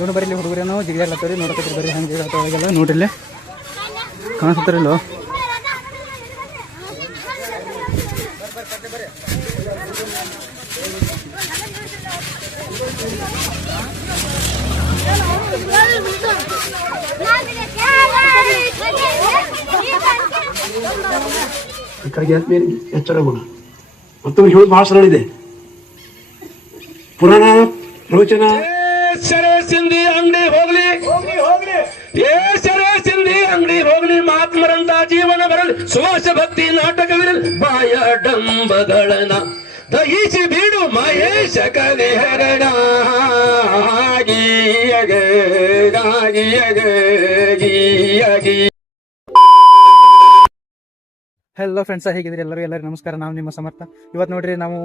ನೋಡು ಬರೀ ಹುಡುಗರೇನೋ ಜಿಗಿದಾಡ್ಲತ್ತವ್ರಿ ನೋಡಕತ್ರಿ ಬರೀ ಹಂಗೆ ಜಿಗಾಡ್ತಾವಾಗೆಲ್ಲ ನೋಡ್ರಿ ಕಾಣಿಸ್ತಾರಿಲ್ಲೋ ಎಚ್ಚರಗುಣ ಮತ್ತೊಂದು ಹೇಳೋದು ಬಹಳ ಸರಳ ಇದೆ. ಪುರಾಣ ಪ್ರವಚನ ಸಿಂಧಿ ಅಂಗಡಿ ಹೋಗ್ಲಿ ಸಿಂಧಿ ಅಂಗಡಿ ಹೋಗ್ಲಿ ಮಹಾತ್ಮರಂತ ಜೀವನ ಬರಲಿ ಸುವಾಸ ಭಕ್ತಿ ನಾಟಕವಿರಲಿ ಬಾಯ ಡಂಬಗಳನ ದಹಿಸಿ ಬೀಡು ಮಹೇಶ ಕಲೆ ಹರಣ ಹೆಲೋ ಫ್ರೆಂಡ್ಸ್, ಹೇಗಿದ್ರಿ ಎಲ್ಲರೂ ನಮಸ್ಕಾರ. ನಾವು ನಿಮ್ಮ ಸಮರ್ಥ. ಇವತ್ತು ನೋಡ್ರಿ ನಾವು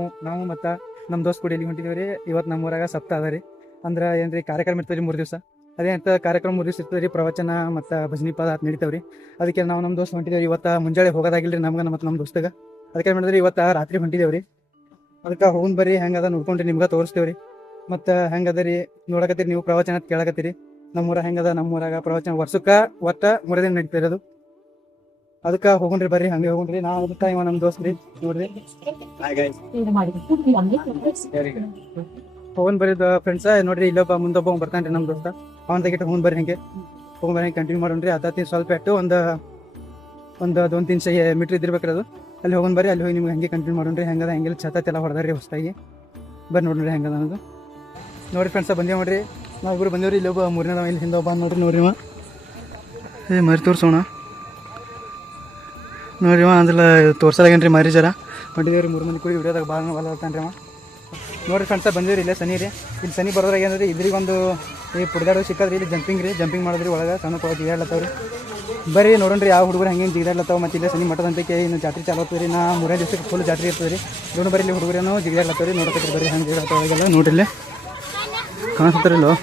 ಮತ್ತು ನಮ್ಮ ದೋಸ್ತ್ ಕೂಡ ಇಲ್ಲಿ ಹೊಂಟಿದ್ದೀವಿ ರೀ. ಇವತ್ತು ನಮ್ಮ ಊರಾಗ ಸಪ್ತಾಹ ಅದ ರೀ. ಅಂದ್ರೆ ಏನ್ರಿ ಕಾರ್ಯಕ್ರಮ ಇರ್ತದೆ ರೀ 3 ದಿವಸ. ಅದೇ ಅಂತ ಕಾರ್ಯಕ್ರಮ 3 ದಿವಸ ಇರ್ತದೆ ರೀ. ಪ್ರವಚನ ಮತ್ತು ಭಜನಿ ಪದ ಅದು ನಡೀತಾವ್ರಿ. ಅದಕ್ಕೆ ನಾವು ನಮ್ಮ ದೋಸ್ತ್ ಹೊಂಟಿದ್ದೇವೆ. ಇವತ್ತು ಮುಂಜಾನೆ ಹೋಗೋದಾಗಿಲ್ಲ ರೀ ನಮ್ಗೆ ಮತ್ತು ನಮ್ಮ ದೋಸ್ತಗ. ಅದಕ್ಕೆ ಮಾಡಿದ್ರಿ ಇವತ್ತು ರಾತ್ರಿ ಹೊಂಟಿದ್ದೇವೆ ರೀ. ಅದಕ್ಕೆ ಹೋಗಿ ಬರ್ರಿ ಹೆಂಗದ ನೋಡ್ಕೊಂಡ್ರಿ ನಿಮ್ಗೆ ತೋರಿಸ್ತೇವೆ ರೀ. ಮತ್ತು ಹೆಂಗದ ರೀ ನೋಡಕತ್ತೀರಿ ನೀವು, ಪ್ರವಚನ ಕೇಳಕತ್ತೀರಿ. ನಮ್ಮೂರ ಹೆಂಗದ, ನಮ್ಮೂರಾಗ ಪ್ರವಚನ ವರ್ಷಕ್ಕೆ 3 ದಿನ ನಡೀತಾ ಇರೋದು. ಅದಕ್ಕೆ ಹೋಗ್ರಿ ಬರ್ರಿ, ಹಂಗೆ ಹೋಗ್ರಿ. ನಾವು ಅದಕ್ಕೆ ಇವ ನಮ್ಮ ದೋಸ್ತ್ ರೀ ನೋಡ್ರಿ ಹೋಗೋನ್ ಬರ್ರಿ ಫ್ರೆಂಡ್ಸ. ನೋಡ್ರಿ ಇಲ್ಲೊಬ್ಬ ಮುಂದೊಬ್ಬ ಬರ್ತಾನೆ ರೀ ನಮ್ಮ ದೋಸ್ತ. ಅವನ ತೆಗಿಟ್ಟು ಹೋಗಿ ಬರ್ರಿ, ಹಂಗೆ ಹೋಗಿ ಕಂಟಿನ್ಯೂ ಮಾಡೋಣ್ರಿ. ಅದಾತಿ ಸ್ವಲ್ಪ ಇಟ್ಟು ಒಂದು 2-3 ಮೀಟ್ರ್ ಇದ್ದಿರ್ಬೇಕ್ರಿ ಅದು. ಅಲ್ಲಿ ಹೋಗೋನ್ ಬರ್ರಿ, ಅಲ್ಲಿ ಹೋಗಿ ನಿಮ್ಗೆ ಹಂಗೆ ಕಂಟಿನ್ಯೂ ಮಾಡೋಣ್ರಿ. ಹೆಂಗದ ಹೆಂಗೆಲ್ಲ ಛತ್ತೆಲ್ಲ ಹೊಡೆದಾರಿ ಹೊಸದಾಗಿ. ಬರ್ರಿ ನೋಡ್ರಿ ಹೆಂಗದ ಅನ್ನೋದು. ನೋಡ್ರಿ ಫ್ರೆಂಡ್ಸ ಬಂದೇವು ನೋಡ್ರಿ. ನಾವು ಇಬ್ಬರು ಬಂದೇವ್ರಿ. ಇಲ್ಲೊಬ್ಬ 3ನೇದವ ಇಲ್ಲಿ ಹಿಂದೆ ಒಬ್ಬ ನೋಡ್ರಿ ಇವ ಮರಿ ತೋರಿಸೋಣ ನೋಡ್ರಿ. ಅಂದ್ರಲ್ಲ ತೋರ್ಸೋದಾಗೇನ್ರಿ ಮರಿ ಜರ ಹೊಂಟಿದೇವ್ರಿ. 3 ಮಂದಿ ಕೂಡಿ ವಿಡಿಯೋದಾಗ ಭಾಳ ಹೊಲ್ತಾನೆ ರೀ ಅವ. ನೋಡಿರಿ ಫ್ರೆಂಡ್ಸ ಬಂದಿವ್ರಿ ಇಲ್ಲೇ ಸನಿ ರೀ. ಇಲ್ಲಿ ಸನಿ ಬರೋದ್ರಾಗ ಏನಂದ್ರೆ ಇದ್ರಿಗೊಂದು ಈ ಪುಡ್ದಾಡೋ ಸಿಕ್ಕದ್ರಿ. ಇಲ್ಲಿ ಜಂಪಿಂಗ್ ಮಾಡೋದ್ರಿ ಒಳಗೆ ಸಣ್ಣ ಕೊಳ ಜಿಗಾಡ್ಲತ್ತವ್ರಿ. ಬರ್ರಿ ನೋಡೋಣ್ರಿ ಯಾವ ಹುಡುಗರು ಹಂಗೆ ಜಿಗಾಡ್ಲತ್ತಾವ. ಮತ್ತು ಇಲ್ಲೇ ಸನಿ ಮಠದ ಅಂತಕ್ಕೆ ಇನ್ನು ಜಾತ್ರೆ ಚಾಲು ಆಗ್ತದೆ ರೀ. 3 ದಿವಸಕ್ಕೆ ಫುಲ್ ಜಾತ್ರೆ ಇರ್ತದೆ ರೀ. ನೋಡು ಬರ್ರಿ ಇಲ್ಲಿ ಹುಡುಗರೇನೋ ಜಿಗಾಡ್ಲತ್ತವ್ರಿ ನೋಡಕತ್ರಿ ಬರ್ರಿ ಹಂಗೆ ಜಿಗಾಡ್ತಾವಾಗೆಲ್ಲ ನೋಡ್ರಿ ಕಾಣಿಸ್ತಾರಿಲ್ಲೋ.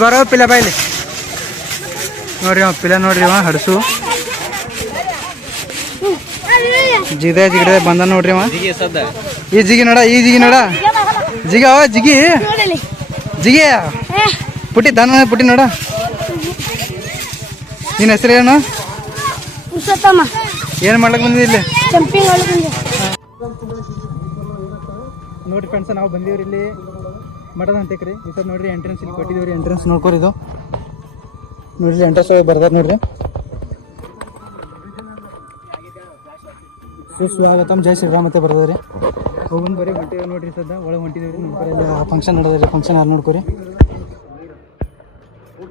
ಬರೋ ಪಿಲ್ಲ ಬಾಯ್ಲಿ ನೋಡ್ರಿ ಅವ ಪಿಲ್ಲ ನೋಡ್ರಿ ಅವ ಹಡಸು ಜಿಗಡೆ ಬಂದ ನೋಡ್ರಿ ಅವ. ಈ ಜಿಗಿ ನೋಡ ಜಿಗಿ ಅವ ಜಿಗಿ ಪುಟ್ಟಿ ದನ ಪುಟ್ಟಿ ನೋಡ. ನಿನ್ನ ಹೆಸರು ಏನು? ಏನ್ ಮಾಡ್ಲಕ್ ಬಂದಿದ್ದಿ ಇಲ್ಲಿ? ನೋಡ್ರಿ ಫ್ರೆಂಡ್ಸ್, ನಾವು ಬಂದೀವ್ರಿ ಇಲ್ಲಿ ಮಠದ ಅಂತಕ್ರಿ. ಈ ಸರ್ ನೋಡ್ರಿ ಎಂಟ್ರೆನ್ಸ್ ಇಲ್ಲಿ ಕೊಟ್ಟಿದ್ದೀವ್ರಿ. ಎಂಟ್ರೆನ್ಸ್ ನೋಡ್ಕೊರಿ ಇದು ನೋಡ್ರಿ. ಎಂಟ್ರೆನ್ಸ್ ಬರ್ದಾರ ನೋಡ್ರಿ. ಸುಸ್ವಾಗತಂ ಜೈ ಶ್ರೀರಾಮ್ ಅಂತ ಬರ್ದಾರಿ. ಹೋಗೋನ್ ಬರೀ ಹೊಂಟಿದೇವೆ ನೋಡ್ರಿ. ಸದ್ದ ಒಳಗೆ ಹೊಂಟಿದೇವ್ರಿ. ನೋಡ್ಕೊರಿ ಅಲ್ಲಿ ಫಂಕ್ಷನ್ ನಡೆದ್ರಿ. ಫಂಕ್ಷನ್ ಯಾರು ನೋಡ್ಕೊರಿ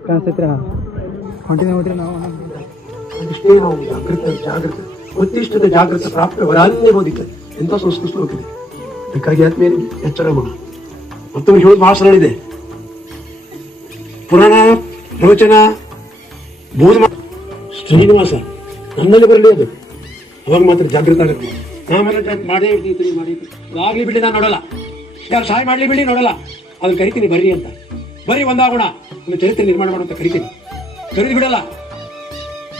ಕಾಣಿಸ್ತೈತ್ರಿ. ಹೊಂಟಿದೆ ನೋಡ್ರಿ ನಾವು. ಇಷ್ಟೇ ನಾವು ಜಾಗೃತ ಉತ್ತಿಷ್ಟದ ಜಾಗೃತ ಪ್ರಾಪ್ತ ವರಾನ್ಯ ಬೋಧಿತ ಎಂಥ ಸಂಸ್ಕೃತಿ. ಬೇಕಾಗಿ ಆದ್ಮೇಲೆ ಎಚ್ಚರಗುಣ ಮತ್ತೊಂದು ಹೇಳೋದು ಬಹಳ ಸರಳ ಇದೆ. ಪುರಾಣ ಪ್ರವಚನ ಬೋಧ ಶ್ರೀನಿವಾಸ ನನ್ನಲ್ಲಿ ಬರಲಿ, ಅದು ಅವಾಗ ಮಾತ್ರ ಜಾಗೃತ ಆಗುತ್ತೆ. ನಾವೆಲ್ಲ ಮಾಡೇ ಇರ್ತೀವಿ ಆಗ್ಲಿ ಬಿಡಿ, ನಾನು ನೋಡಲ್ಲ. ಯಾರು ಸಹಾಯ ಮಾಡ್ಲಿ ಬಿಡಿ ನೋಡಲ್ಲ. ಅದನ್ನ ಕರಿತೀನಿ ಬರ್ರಿ ಅಂತ. ಬರೀ ಒಂದಾಗೋಣ, ಒಂದು ಚರಿತ್ರೆ ನಿರ್ಮಾಣ ಮಾಡುವಂತ ಕರಿತೀನಿ. ಕರೀದು ಬಿಡಲ್ಲ,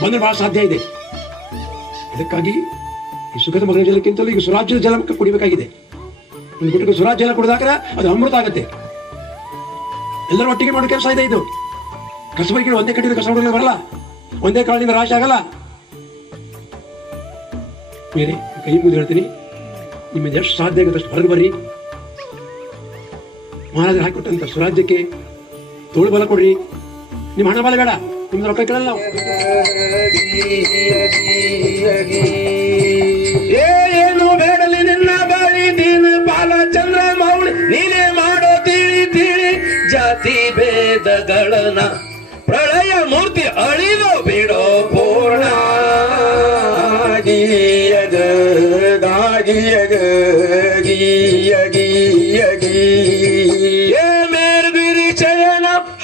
ಬಂದ್ರೆ ಬಹಳ ಸಾಧ್ಯ ಇದೆ. ಅದಕ್ಕಾಗಿ ಈ ಸುಖದ ಮಗನ ಜಲಕ್ಕಿಂತಲೂ ಈಗ ಸುರಾಜ್ಯದ ಜಲ ಕುಡಿಬೇಕಾಗಿದೆ. ಒಂದು ಗುಟ್ಟಿಗೆ ಸುರಾಜ್ಯ ಜಲ ಕುಡಿದಾಕ್ರೆ ಅದು ಅಮೃತ ಆಗುತ್ತೆ. ಎಲ್ಲರೂ ಒಟ್ಟಿಗೆ ಮಾಡೋ ಕೆಲಸ ಇದೆ ಇದು. ಕಸಬರಿಗೆ ಒಂದೇ ಕಟ್ಟಿದ ಕಸ ಹೊಡಲು ಬರಲ್ಲ, ಒಂದೇ ಕಾಳಿನಿಂದ ರಾಶಿ ಆಗಲ್ಲ. ಬೇರೆ ಕೈ ಮುಗಿದು ಹೇಳ್ತೀನಿ, ನಿಮ್ಮಿಂದ ಎಷ್ಟು ಸಾಧ್ಯ ಆಗುತ್ತಷ್ಟು ಹೊರಗೆ ಬರ್ರಿ. ಮಹಾರಾಜರು ಹಾಕಿಕೊಟ್ಟಂತ ಸುರಾಜ್ಯಕ್ಕೆ ತೋಳು ಬಲ ಕೊಡ್ರಿ. ನಿಮ್ಮ ಹಣ ಬಲ ಬೇಡ, ನಿಮ್ದು ರೊಕ್ಕ ಕೇಳಲ್ಲ. ಏನು ಬೇಡಲಿ ನಿನ್ನ ಬಾಳಿ ನೀನು ಬಾಲ ಚಂದ್ರ ಮೌಳಿ ನೀನೇ ಮಾಡೋ ತಿಳಿ ಜಾತಿ ಭೇದಗಳನ್ನ ಪ್ರಳಯ ಮೂರ್ತಿ ಅಳಿದೋ ಬಿಡೋ ಪೂರ್ಣ ಮೇರ್ಗಿರಿ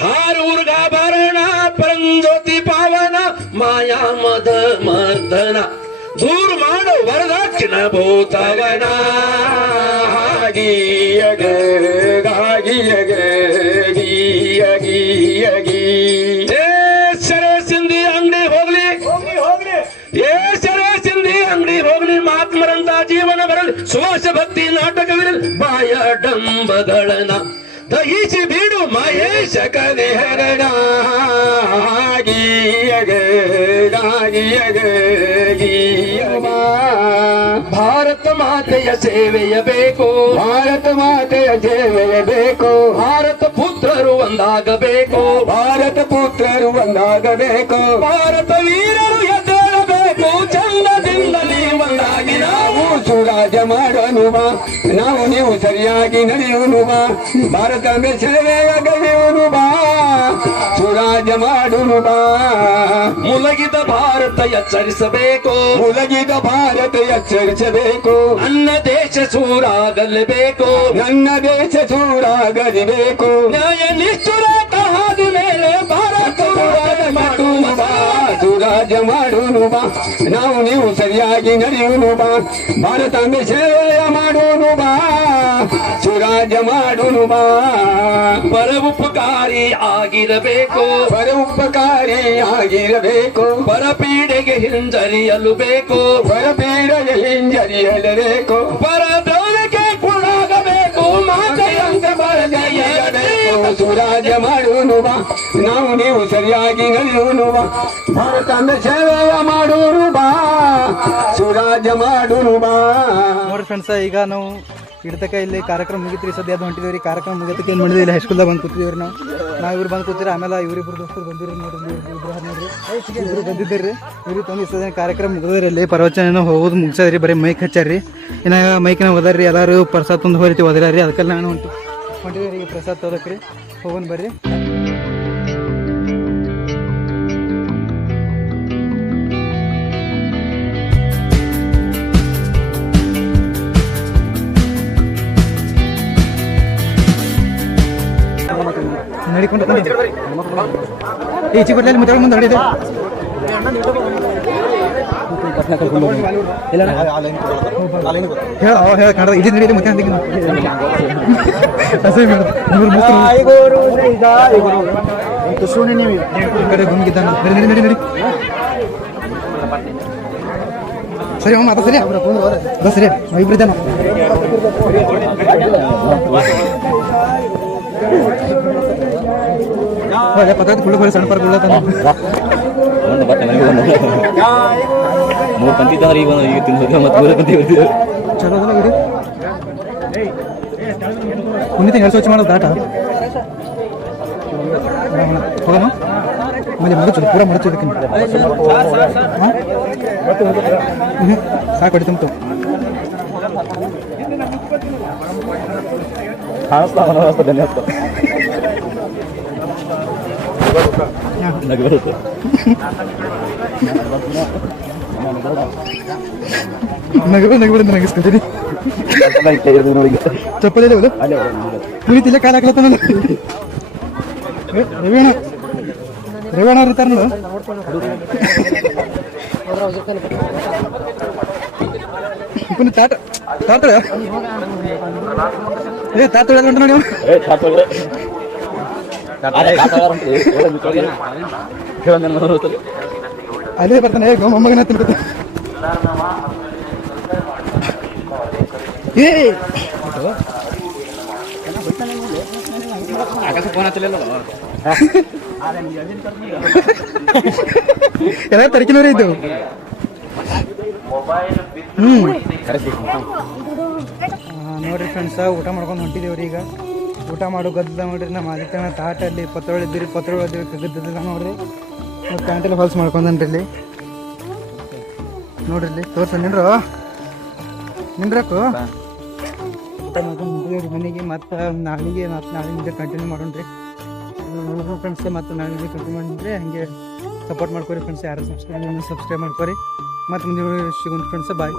ಹಾರೂರ್ಗಾಭರಣ ಪರಂಜ್ಯೋತಿ ಪಾವನ ಮಾಯಾ ಮದ ಮರ್ದನ ದೂರ ಮಾಡು ವರದಕ್ಷಿಣ ಭೂತವನ ಗೀಯ ಗಾಗಿಯ ಗೀಯ ಸರೆ ಸಿಂಧಿ ಅಂಗಡಿ ಹೋಗ್ಲಿ ಸರೆ ಸಿಂಧಿ ಅಂಗಡಿ ಹೋಗ್ಲಿ ಮಹಾತ್ಮರಂತ ಜೀವನ ಬರಲಿ ಸುವಾಸ ಭಕ್ತಿ ನಾಟಕವಿರಲಿ ಬಾಯ ಡಂಬಗಳನ ದಹಿಸಿ ಬೀಡು ಮಹೇಶ ಕನೆಹರಣ ಭಾರತ ಮಾತೆಯ ಸೇವೆಯ ಬೇಕು ಭಾರತ ಮಾತೆಯ ಸೇವೆಯ ಬೇಕು ಭಾರತ ಪುತ್ರರು ಒಂದಾಗಬೇಕು ಭಾರತ ಪುತ್ರರು ಒಂದಾಗಬೇಕು ಭಾರತ ವೀರರು ಎದ್ದೇಳಬೇಕು ಚಂದದಿಂದಲೇ ಒಂದಾಗಿ ನಾವು ಸುರಾಜ್ಯ ಮಾಡೋನು ಬಾ ನಾವು ನೀವು ಸರಿಯಾಗಿ ನಡೆಯುವನು ಬಾ ಭಾರತಾಂಬೆ ಸೇವೆಯ ಗಡಿಯುವನು ಬಾ ಸುರಾಜ್ಯ ಮಾಡುನು ಬಾ ಮುಲಗಿದ ಭಾರತ ಎಚ್ಚರಿಸಬೇಕು ಮುಲಗಿದ ಭಾರತ ಎಚ್ಚರಿಸಬೇಕು ನನ್ನ ದೇಶ ಸೂರಾಗಲೇಬೇಕು ನನ್ನ ದೇಶ ಸೂರಾಗಲಿಬೇಕು ನ್ಯಾಯ ನಿಷ್ಠುರ ಹಾದಿ ಮೇಲೆ ಭಾರತ ಮಾಡುನು ಬಾ ಸುರಾಜ್ಯ ಮಾಡುನು ಬಾ ನಾವು ನೀವು ಸರಿಯಾಗಿ ನಡೆಯುವನು ಬಾ ಭಾರತಾಂಬೆ ಸೇವೆಯ ಮಾಡುನು ಬಾ ಸುರಾಜ್ಯ ಮಾಡುನು ಬಾ ಪರೋಪಕಾರಿ ಆಗಿರಬೇಕು ಪರೋಪಕಾರಿ ಆಗಿರಬೇಕು ಪರಪೀಡೆಗೆ ಹಿಂಜರಿಯಲು ಬೇಕು ಪರಪೀಡೆಗೆ ಹಿಂಜರಿಯಲೇಬೇಕು ಪರದ್ರೋಹಕ್ಕೆ ಪುಣಾಗಬೇಕು ಮಾತೆಯಂತ ಬರದೆಯಬೇಕು ಸುರಾಜ್ಯ ಮಾಡುನು ಬಾ ನಾವು ನೀವು ಸರಿಯಾಗಿ ನಡೆಯುವನು ಬಾ ಭಾರತಾಂಬೆ ಸೇವೆಯ ಮಾಡುನು ಬಾ ಸುರಾಜ್ಯ ಮಾಡುನು ಬಾ ನೋಡ್ರಿ ಫ್ರೆಂಡ್ಸ, ಈಗ ನಾವು ಇಡ್ತಕ್ಕ ಇಲ್ಲಿ ಕಾರ್ಯಕ್ರಮ ಮುಗಿತ್ರಿ, ಸದ್ಯ ಅದು ಹೊಂಟಿದೇವ್ರಿ. ಕಾರ್ಯಕ್ರಮ ಮುಗಿತಕ್ಕೆ ಏನು ಮಾಡಿದ್ವಿ, ಇಲ್ಲಿ ಹೈಸ್ಕೂಲ್ದಾಗ ಬಂದು ಕೂತಿದೇವ್ರಿ ನಾವು ಇವ್ರು ಬಂದು ಕೂತಿರಿ. ಆಮೇಲೆ ಇವರಿಬ್ರು ದೋಸ್ತರು ಬಂದಿರಿ ನೋಡ್ರಿ, ಇಬ್ರು ಬಂದಿದ್ದೀರಿ. ಇವ್ರಿಗೆ ತಂದು ಇಷ್ಟದ ಕಾರ್ಯಕ್ರಮ ಮುಗಿದ್ರಿ. ಇಲ್ಲಿ ಪ್ರವಚನ ಹೋಗೋದು ಮುಗಿಸದ್ರಿ, ಬರೀ ಮೈಕ್ ಹಚ್ಚಾರ್ರಿ. ಇನ್ನು ಮೈಕ್ನ ಓದಾರ್ರಿ, ಎಲ್ಲರೂ ಪ್ರಸಾದ್ ತಂದು ಹೋರಿತಿ ಓದಿರಾರಿ. ಅದಕ್ಕೆಲ್ಲ ನಾನು ಹೊಂಟಿದ್ದೀರಿ ಈಗ ಪ್ರಸಾದ್ ತೋದಕ್ರಿ. ಹೋಗೋಣ ಬರ್ರಿ. ನಡಿಕೊಂಡು ಈಚೆ ಕೊಡ್ಲಿ ಮುದ್ದೆ ಮುಂದೆ ಹೊಡಿದೆ ಹೇಳ ಕಾಣ ಇದು ನಡೀಲಿ ಮತ್ತೆ ಕಡೆ ಗುಮ್ಗಿದ್ದಾನೆ. ನಡಿ ನಡಿ ನಡಿ ಸರಿ ಅಮ್ಮ ಮಾತಾ ಸರಿ ಬಸ್ ಸರಿ ಇಬ್ಬರಿದ್ದಾನ. ಪದಾರ್ಥ ಕುಳ್ಳು ಬರೀ ಸಣ್ಣ ಪಾರ್ಕ್ ಮೂರು ಪಂತಿ ತಂದ್ರೆ ಈಗ ಈಗ ತಿನ್ನೋದು ಮತ್ತೆ ಮೂರು ಪಂತಿ ಬರ್ತೀವಿ ಚಲೋ ಅದಲ್ಲ ಇಡಿ ಮುಂದೆ ಎರಡು ಸ್ವಚ್ಛ ಮಾಡೋದು ದಾಟ ಹೋಗೋಣ ಮನೆ ಮಗಚು ಪೂರ ಮಡಚು ಸಾಕು ಹೊಡಿ ತುಂಬಿತು ಧನ್ಯವಾದ ನಗಬರುತ್ತೆ ನಗಬಿಡ ನಗಿಸ್ಕೊತೀನಿ ಚಪ್ಪಲಿ ಇದಾವಲ್ಲ ಮುಗಿತಿಲ್ಲ ಕಾಲ ಹಾಕ್ಲತ್ತಾನ ರವಿಯಣ್ಣ ರವಿಯಣ್ಣ ಅವ್ರು ಇರ್ತಾರ ನೋಡು ಪುನಃ ತಾಟ ತಾತಳ ಏ ತಾತಳ ಗಂಟ ನೋಡಿ ಅದೇ ಬರ್ತಾನೆ ಮೊಮ್ಮಗನ ತಿನ್ಕೊತ ಏ ಆಕಾಶ ಫೋನ್ ಹಚ್ಚಲಿಲ್ಲ ಎಲ್ಲ ತರಕಿನವರೇ ಇದ್ದವು. ನೋಡ್ರಿ ಫ್ರೆಂಡ್ಸ, ಊಟ ಮಾಡ್ಕೊಂಡು ಹೊಂಟಿದೇವ್ರಿ. ಈಗ ಊಟ ಮಾಡೋ ಗದ್ದಲ ನೋಡ್ರಿ, ನಮ್ಮ ಆದಿತ್ಯನ ತಾಟಲ್ಲಿ ಪತ್ರೊಳ ಇದ್ದೀರಿ, ಪತ್ರೊಳ ಗದ್ದಲ ನೋಡ್ರಿ. ಮತ್ತು ಪ್ಯಾಂಟಲ್ಲಿ ಹೊಲ್ಸ್ ಮಾಡ್ಕೊಂಡನ್ರಿ ಇಲ್ಲಿ ನೋಡ್ರಿ. ಇಲ್ಲಿ ತೋರ್ಸ ನಿಂದ್ರಕು ಊಟ ಮಾಡ್ಕೊಂಡು ಹೊಂಟಿದೇವ್ರಿ ಮನೆಗೆ. ಮತ್ತು ನಾಳೆಗೆ ನಾಳೆ ಕಂಟಿನ್ಯೂ ಮಾಡೋಣ್ರಿ ಫ್ರೆಂಡ್ಸ್. ಮತ್ತು ನಾಳೆ ಕಂಟಿನ್ಯೂ ಮಾಡಿದ್ರೆ ಹಾಗೆ ಸಪೋರ್ಟ್ ಮಾಡ್ಕೊರಿ ಫ್ರೆಂಡ್ಸ್. ಯಾರು ಸಬ್ಸ್ಕ್ರೈಬ್ ಮಾಡ್ಕೊರಿ. ಮತ್ತು ಮುಂದೆ ಸಿಗೋಣ ಫ್ರೆಂಡ್ಸ್. ಬಾಯ್.